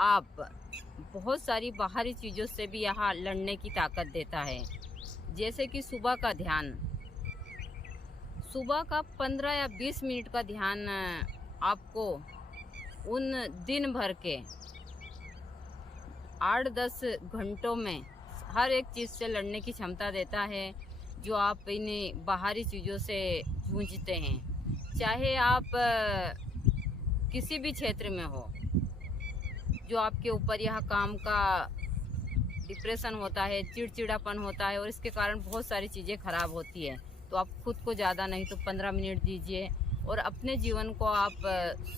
आप बहुत सारी बाहरी चीज़ों से भी यहाँ लड़ने की ताकत देता है। जैसे कि सुबह का ध्यान, सुबह का 15 या 20 मिनट का ध्यान आपको उन दिन भर के 8-10 घंटों में हर एक चीज़ से लड़ने की क्षमता देता है, जो आप इन बाहरी चीज़ों से जूझते हैं। चाहे आप किसी भी क्षेत्र में हो, जो आपके ऊपर यह काम का डिप्रेशन होता है, चिड़चिड़ापन होता है और इसके कारण बहुत सारी चीज़ें खराब होती है, तो आप खुद को ज़्यादा नहीं तो 15 मिनट दीजिए और अपने जीवन को आप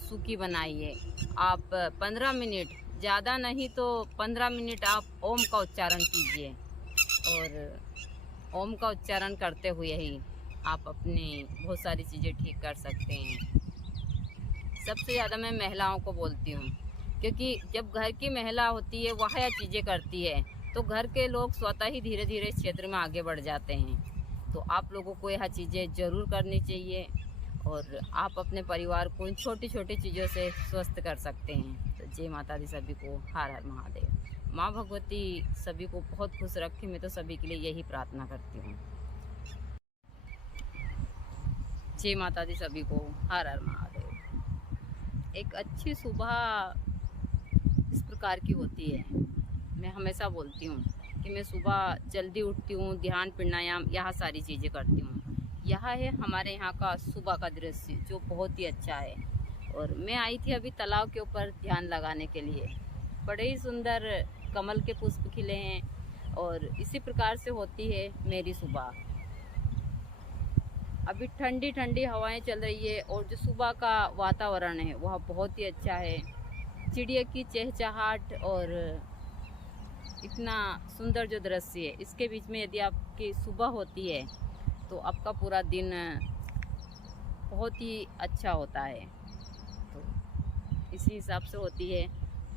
सुखी बनाइए। आप 15 मिनट, ज़्यादा नहीं तो 15 मिनट आप ओम का उच्चारण कीजिए और ओम का उच्चारण करते हुए ही आप अपनी बहुत सारी चीज़ें ठीक कर सकते हैं। सबसे ज़्यादा मैं महिलाओं को बोलती हूँ, क्योंकि जब घर की महिला होती है वह यह चीज़ें करती है तो घर के लोग स्वतः ही धीरे धीरे इस क्षेत्र में आगे बढ़ जाते हैं। तो आप लोगों को यह चीज़ें ज़रूर करनी चाहिए और आप अपने परिवार को इन छोटी छोटी चीज़ों से स्वस्थ कर सकते हैं। तो जय माता दी सभी को, हर हर महादेव। माँ भगवती सभी को बहुत खुश रखे, मैं तो सभी के लिए यही प्रार्थना करती हूँ। जय माता दी सभी को, हर हर महादेव। एक अच्छी सुबह इस प्रकार की होती है। मैं हमेशा बोलती हूँ कि मैं सुबह जल्दी उठती हूँ, ध्यान प्राणायाम यह सारी चीज़ें करती हूँ। यह है हमारे यहाँ का सुबह का दृश्य जो बहुत ही अच्छा है। और मैं आई थी अभी तालाब के ऊपर ध्यान लगाने के लिए। बड़े ही सुंदर कमल के पुष्प खिले हैं और इसी प्रकार से होती है मेरी सुबह। अभी ठंडी ठंडी हवाएं चल रही है और जो सुबह का वातावरण है वह बहुत ही अच्छा है। चिड़िया की चहचहाट और इतना सुंदर जो दृश्य है, इसके बीच में यदि आपकी सुबह होती है तो आपका पूरा दिन बहुत ही अच्छा होता है। तो इसी हिसाब से होती है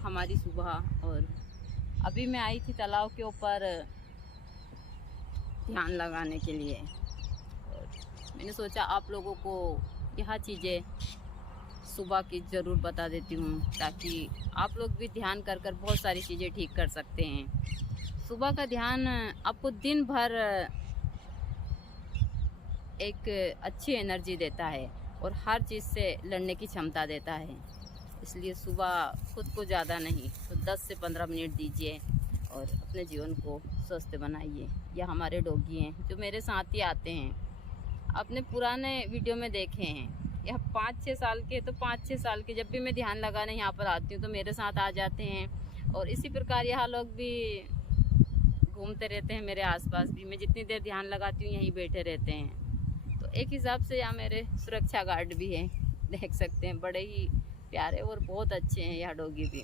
हमारी सुबह। और अभी मैं आई थी तालाब के ऊपर ध्यान लगाने के लिए और मैंने सोचा आप लोगों को यह चीज़ें सुबह की ज़रूर बता देती हूँ, ताकि आप लोग भी ध्यान कर कर बहुत सारी चीज़ें ठीक कर सकते हैं। सुबह का ध्यान आपको दिन भर एक अच्छी एनर्जी देता है और हर चीज़ से लड़ने की क्षमता देता है। इसलिए सुबह खुद को ज़्यादा नहीं तो 10 से 15 मिनट दीजिए और अपने जीवन को स्वस्थ बनाइए। यह हमारे डॉगी हैं जो मेरे साथ ही आते हैं। आपने पुराने वीडियो में देखे हैं, यह 5-6 साल के, तो 5-6 साल के जब भी मैं ध्यान लगाने यहाँ पर आती हूँ तो मेरे साथ आ जाते हैं। और इसी प्रकार यह लोग भी घूमते रहते हैं मेरे आसपास भी। मैं जितनी देर ध्यान लगाती हूँ यहीं बैठे रहते हैं। तो एक हिसाब से यहाँ मेरे सुरक्षा गार्ड भी हैं, देख सकते हैं। बड़े ही प्यारे और बहुत अच्छे हैं यह डॉगी भी,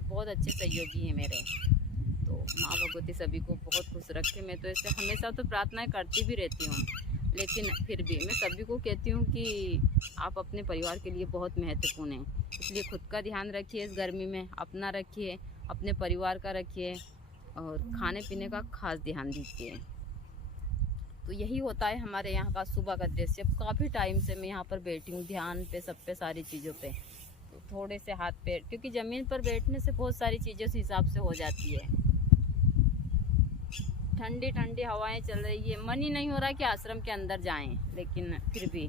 बहुत अच्छे सहयोगी हैं मेरे। तो माँ भगवती सभी को बहुत खुश रखे। मैं तो ऐसे हमेशा तो प्रार्थनाएँ करती भी रहती हूँ, लेकिन फिर भी मैं सभी को कहती हूँ कि आप अपने परिवार के लिए बहुत महत्वपूर्ण हैं। इसलिए खुद का ध्यान रखिए, इस गर्मी में अपना रखिए, अपने परिवार का रखिए और खाने पीने का खास ध्यान दीजिए। तो यही होता है हमारे यहाँ का सुबह का दृश्य। काफ़ी टाइम से मैं यहाँ पर बैठी हूँ ध्यान पे, सब पे, सारी चीज़ों पे। तो थोड़े से हाथ पैर, क्योंकि ज़मीन पर बैठने से बहुत सारी चीज़ें उस हिसाब से हो जाती है। ठंडी ठंडी हवाएं चल रही है, मन ही नहीं हो रहा कि आश्रम के अंदर जाएं, लेकिन फिर भी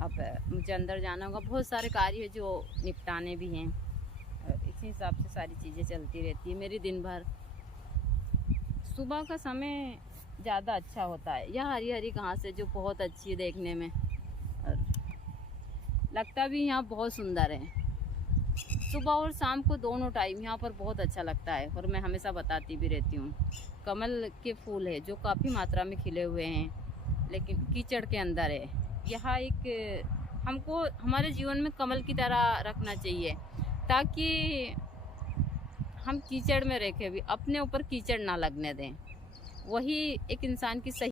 अब मुझे अंदर जाना होगा। बहुत सारे कार्य जो निपटाने भी हैं और इसी हिसाब से सारी चीज़ें चलती रहती है मेरी दिन भर। सुबह का समय ज़्यादा अच्छा होता है। यह हरी हरी घास है जो बहुत अच्छी है देखने में और लगता भी यहाँ बहुत सुंदर है। सुबह और शाम को दोनों टाइम यहाँ पर बहुत अच्छा लगता है। और मैं हमेशा बताती भी रहती हूँ, कमल के फूल है जो काफ़ी मात्रा में खिले हुए हैं, लेकिन कीचड़ के अंदर है। यहाँ एक हमको हमारे जीवन में कमल की तरह रखना चाहिए, ताकि हम कीचड़ में रह के भी अपने ऊपर कीचड़ ना लगने दें। वही एक इंसान की सही